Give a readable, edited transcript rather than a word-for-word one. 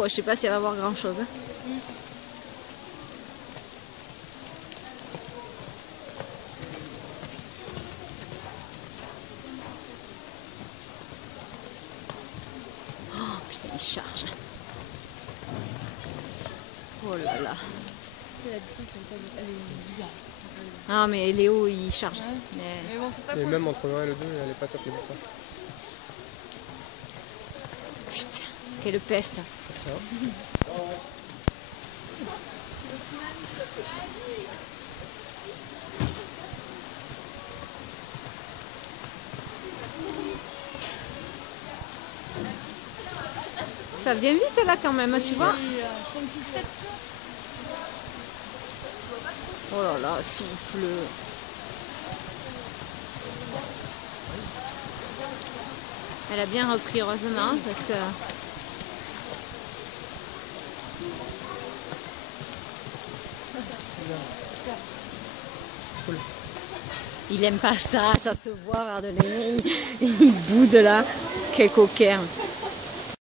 fois, je sais pas si elle va voir grand chose. Oh putain, il charge. Oh là là. La distance, elle est bizarre. Ah mais Léo il charge. Ouais. Mais... Bon, c'est pas Et cool. même entre le 1 et le 2, elle est pas top la distance. Putain, quelle peste. C'est ça. Ça vient vite là quand même, tu vois. 5, 6, 7. Oh là là, s'il pleut. Elle a bien repris heureusement parce que... Cool. Il aime pas ça, ça se voit, regarde les il boude là. Quel coquin.